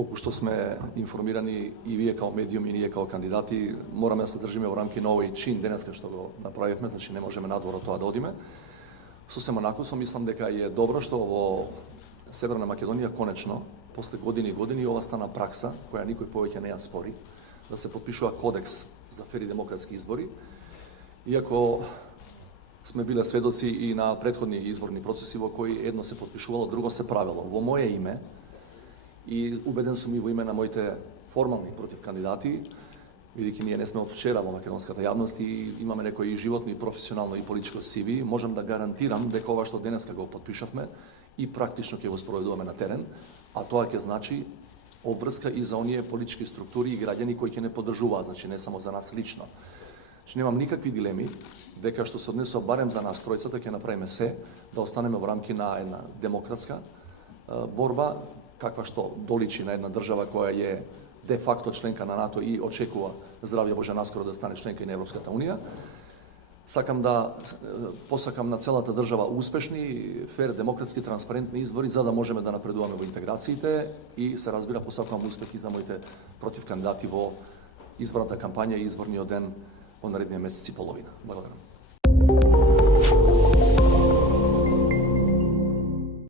колку што сме информирани и вие као медиум и ние као кандидати, мораме да се држиме во рамки на овој чин денеска што го направивме, значи не можеме надвор од тоа да одиме. Сосема накусо мислам дека е добро што во Северна Македонија конечно, после години и години, ова стана пракса, која никој повеќе не ја спори, да се потпишува кодекс за фери демократски избори, иако сме биле сведоци и на претходни изборни процеси во кои едно се потпишувало, друго се правело. Во моје име, и убеден сум и во име на моите формални против кандидати, бидејќи ние не сме од вчера во македонската јавност и имаме некои животно и професионално и политичко CV, можам да гарантирам дека ова што денеска го потпишавме и практично ќе го спроведуваме на терен, а тоа ќе значи обврска и за оние политички структури и граѓани кои ќе не поддржуваат, значи не само за нас лично. Значи немам никакви дилеми дека што се однесува барем за нас тројцата ќе направиме се да останеме во рамки на една демократска борба, каква што доличи на една држава која е де факто членка на НАТО и очекува здравје Боже наскоро да стане членка и на Европската Унија. Посакам на целата држава успешни, фер, демократски, транспарентни избори за да можеме да напредуваме во интеграциите и се разбира посакувам успехи за моите против кандидати во изборната кампања и изборниот ден во наредниот месец и половина. Благодарам.